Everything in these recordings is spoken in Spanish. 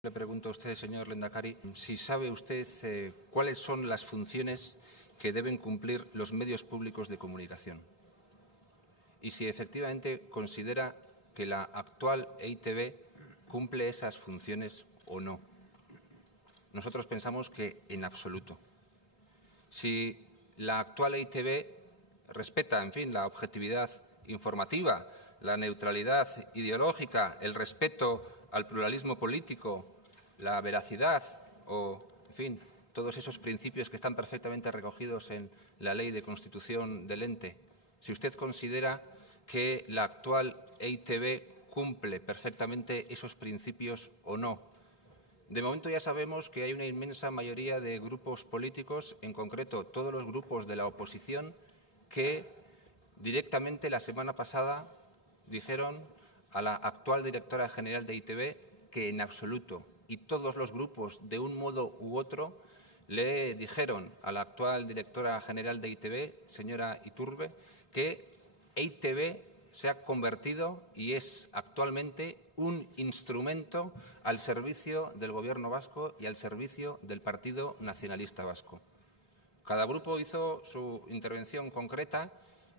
Le pregunto a usted, señor Lehendakari, si sabe usted cuáles son las funciones que deben cumplir los medios públicos de comunicación y si efectivamente considera que la actual EITB cumple esas funciones o no. Nosotros pensamos que en absoluto. Si la actual EITB respeta, en fin, la objetividad informativa, la neutralidad ideológica, el respeto al pluralismo político, la veracidad o, en fin, todos esos principios que están perfectamente recogidos en la Ley de Constitución del ente. Si usted considera que la actual EITB cumple perfectamente esos principios o no. De momento ya sabemos que hay una inmensa mayoría de grupos políticos, en concreto todos los grupos de la oposición, que directamente la semana pasada dijeron a la actual directora general de EITB que en absoluto, y todos los grupos de un modo u otro le dijeron a la actual directora general de EITB, señora Iturbe, que EITB se ha convertido y es actualmente un instrumento al servicio del Gobierno vasco y al servicio del Partido Nacionalista Vasco. Cada grupo hizo su intervención concreta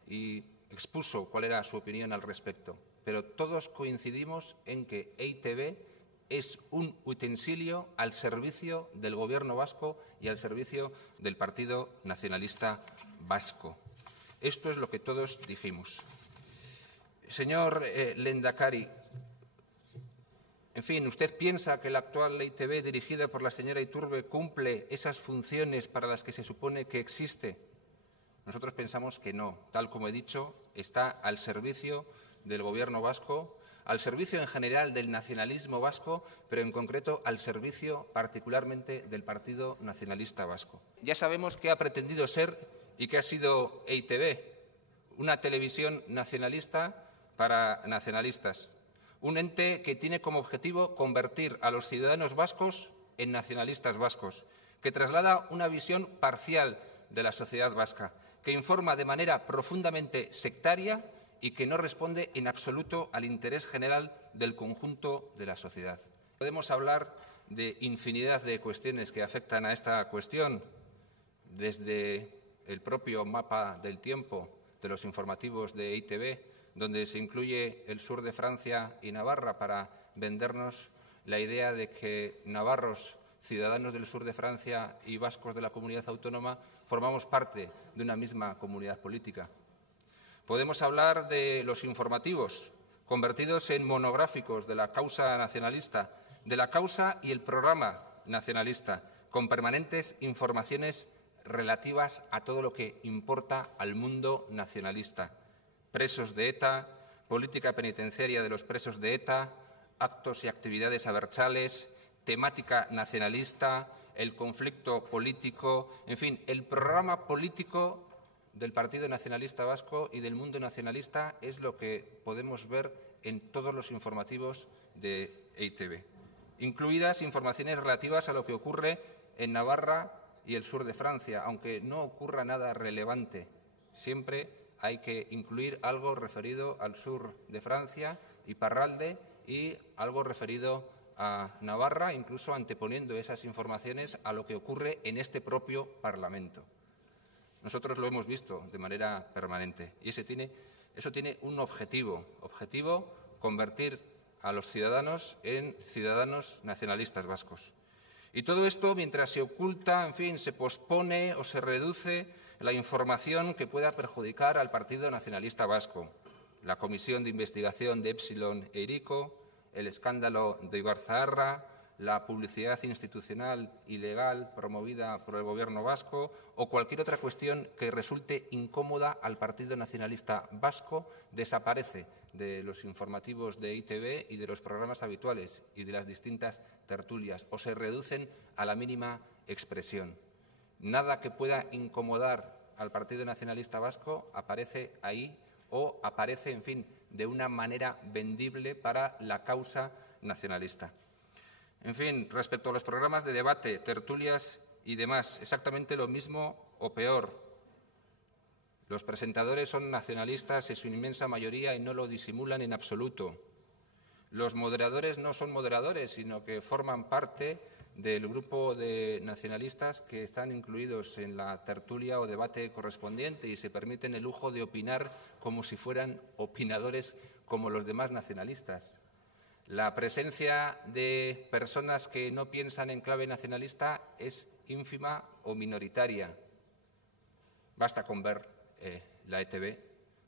y expuso cuál era su opinión al respecto, pero todos coincidimos en que EITB es un utensilio al servicio del Gobierno vasco y al servicio del Partido Nacionalista Vasco. Esto es lo que todos dijimos. Señor Lehendakari, en fin, ¿usted piensa que la actual EITB dirigida por la señora Iturbe cumple esas funciones para las que se supone que existe? Nosotros pensamos que no. Tal como he dicho, está al servicio del Gobierno vasco, al servicio en general del nacionalismo vasco, pero en concreto al servicio particularmente del Partido Nacionalista Vasco. Ya sabemos qué ha pretendido ser y qué ha sido EITB, una televisión nacionalista para nacionalistas, un ente que tiene como objetivo convertir a los ciudadanos vascos en nacionalistas vascos, que traslada una visión parcial de la sociedad vasca, que informa de manera profundamente sectaria y que no responde en absoluto al interés general del conjunto de la sociedad. Podemos hablar de infinidad de cuestiones que afectan a esta cuestión, desde el propio mapa del tiempo de los informativos de EITB, donde se incluye el sur de Francia y Navarra para vendernos la idea de que navarros, ciudadanos del sur de Francia y vascos de la comunidad autónoma formamos parte de una misma comunidad política. Podemos hablar de los informativos, convertidos en monográficos de la causa nacionalista, de la causa y el programa nacionalista, con permanentes informaciones relativas a todo lo que importa al mundo nacionalista. Presos de ETA, política penitenciaria de los presos de ETA, actos y actividades abertzales, temática nacionalista, el conflicto político, en fin, el programa político del Partido Nacionalista Vasco y del mundo nacionalista es lo que podemos ver en todos los informativos de EITB, incluidas informaciones relativas a lo que ocurre en Navarra y el sur de Francia, aunque no ocurra nada relevante. Siempre hay que incluir algo referido al sur de Francia, Iparralde, y algo referido a Navarra, incluso anteponiendo esas informaciones a lo que ocurre en este propio Parlamento. Nosotros lo hemos visto de manera permanente y eso tiene un objetivo, convertir a los ciudadanos en ciudadanos nacionalistas vascos. Y todo esto mientras se oculta, en fin, se pospone o se reduce la información que pueda perjudicar al Partido Nacionalista Vasco. La comisión de investigación de Epsilon e Hiriko, el escándalo de Ibarzaharra, la publicidad institucional ilegal promovida por el Gobierno vasco o cualquier otra cuestión que resulte incómoda al Partido Nacionalista Vasco desaparece de los informativos de EITB y de los programas habituales y de las distintas tertulias o se reducen a la mínima expresión. Nada que pueda incomodar al Partido Nacionalista Vasco aparece ahí o aparece, en fin, de una manera vendible para la causa nacionalista. En fin, respecto a los programas de debate, tertulias y demás, exactamente lo mismo o peor. Los presentadores son nacionalistas en su inmensa mayoría y no lo disimulan en absoluto. Los moderadores no son moderadores, sino que forman parte del grupo de nacionalistas que están incluidos en la tertulia o debate correspondiente y se permiten el lujo de opinar como si fueran opinadores como los demás nacionalistas. La presencia de personas que no piensan en clave nacionalista es ínfima o minoritaria. Basta con ver la ETV,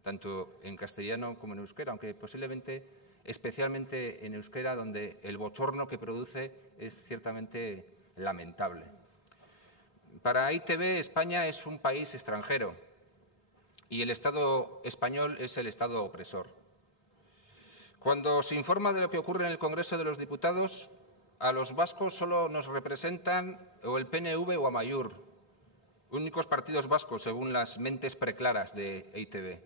tanto en castellano como en euskera, aunque posiblemente especialmente en euskera, donde el bochorno que produce es ciertamente lamentable. Para EITB, España es un país extranjero y el Estado español es el Estado opresor. Cuando se informa de lo que ocurre en el Congreso de los Diputados, a los vascos solo nos representan o el PNV o Amaiur, únicos partidos vascos según las mentes preclaras de EITB.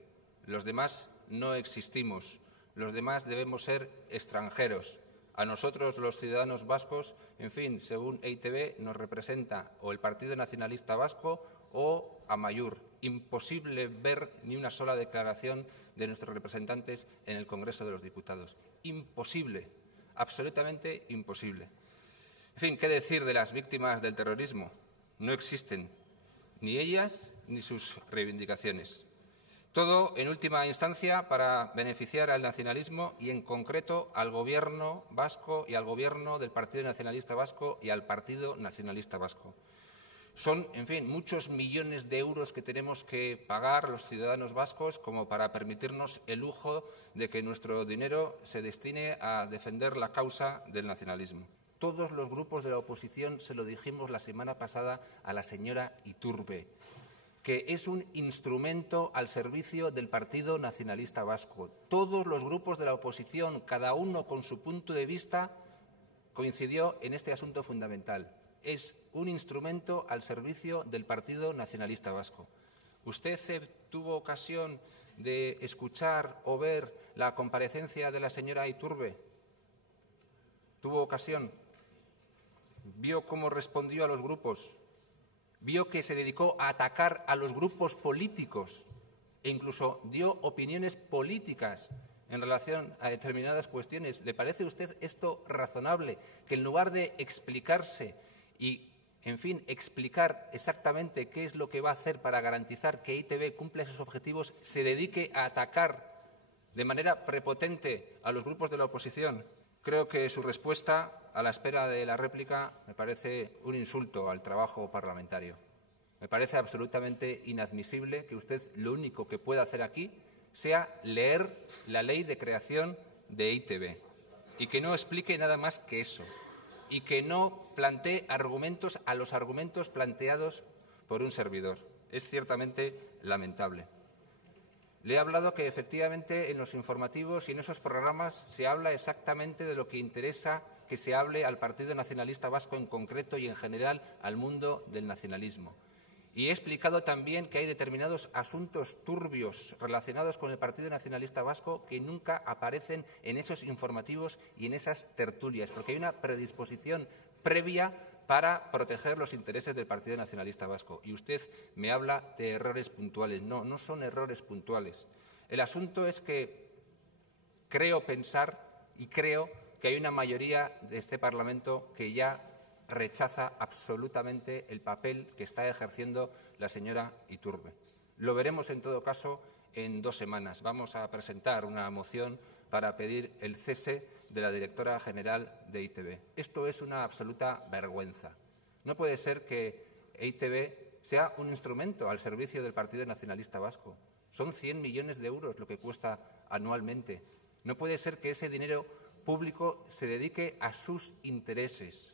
Los demás no existimos. Los demás debemos ser extranjeros. A nosotros, los ciudadanos vascos, en fin, según EITB, nos representa o el Partido Nacionalista Vasco o Amaiur. Imposible ver ni una sola declaración de nuestros representantes en el Congreso de los Diputados. Imposible, absolutamente imposible. En fin, ¿qué decir de las víctimas del terrorismo? No existen, ni ellas ni sus reivindicaciones. Todo, en última instancia, para beneficiar al nacionalismo y, en concreto, al Gobierno vasco y al Gobierno del Partido Nacionalista Vasco y al Partido Nacionalista Vasco. Son, en fin, muchos millones de euros que tenemos que pagar los ciudadanos vascos como para permitirnos el lujo de que nuestro dinero se destine a defender la causa del nacionalismo. Todos los grupos de la oposición se lo dijimos la semana pasada a la señora Iturbe, que es un instrumento al servicio del Partido Nacionalista Vasco. Todos los grupos de la oposición, cada uno con su punto de vista, coincidió en este asunto fundamental. Es un instrumento al servicio del Partido Nacionalista Vasco. ¿Usted tuvo ocasión de escuchar o ver la comparecencia de la señora Iturbe? ¿Tuvo ocasión? ¿Vio cómo respondió a los grupos? ¿Vio que se dedicó a atacar a los grupos políticos e incluso dio opiniones políticas en relación a determinadas cuestiones? ¿Le parece a usted esto razonable? Que en lugar de explicarse y, en fin, explicar exactamente qué es lo que va a hacer para garantizar que EITB cumpla esos objetivos, se dedique a atacar de manera prepotente a los grupos de la oposición. Creo que su respuesta, a la espera de la réplica, me parece un insulto al trabajo parlamentario. Me parece absolutamente inadmisible que usted lo único que pueda hacer aquí sea leer la ley de creación de EITB y que no explique nada más que eso y que no plantee argumentos a los argumentos planteados por un servidor. Es ciertamente lamentable. Le he hablado que efectivamente en los informativos y en esos programas se habla exactamente de lo que interesa que se hable al Partido Nacionalista Vasco en concreto y en general al mundo del nacionalismo. Y he explicado también que hay determinados asuntos turbios relacionados con el Partido Nacionalista Vasco que nunca aparecen en esos informativos y en esas tertulias, porque hay una predisposición previa para proteger los intereses del Partido Nacionalista Vasco. Y usted me habla de errores puntuales. No, no son errores puntuales. El asunto es que creo pensar y creo que hay una mayoría de este Parlamento que ya rechaza absolutamente el papel que está ejerciendo la señora Iturbe. Lo veremos, en todo caso, en 2 semanas. Vamos a presentar una moción para pedir el cese de la directora general de EITB. Esto es una absoluta vergüenza. No puede ser que EITB sea un instrumento al servicio del Partido Nacionalista Vasco. Son 100 millones de euros lo que cuesta anualmente. No puede ser que ese dinero público se dedique a sus intereses.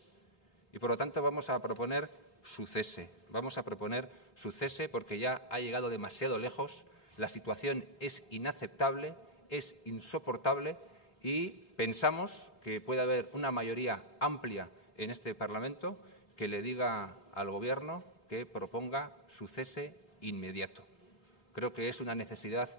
Y, por lo tanto, vamos a proponer su cese. Vamos a proponer su cese porque ya ha llegado demasiado lejos. La situación es inaceptable, es insoportable y pensamos que puede haber una mayoría amplia en este Parlamento que le diga al Gobierno que proponga su cese inmediato. Creo que es una necesidad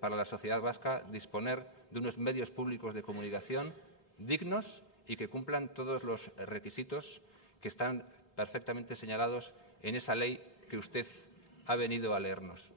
para la sociedad vasca disponer de unos medios públicos de comunicación dignos y que cumplan todos los requisitos que están perfectamente señalados en esa ley que usted ha venido a leernos.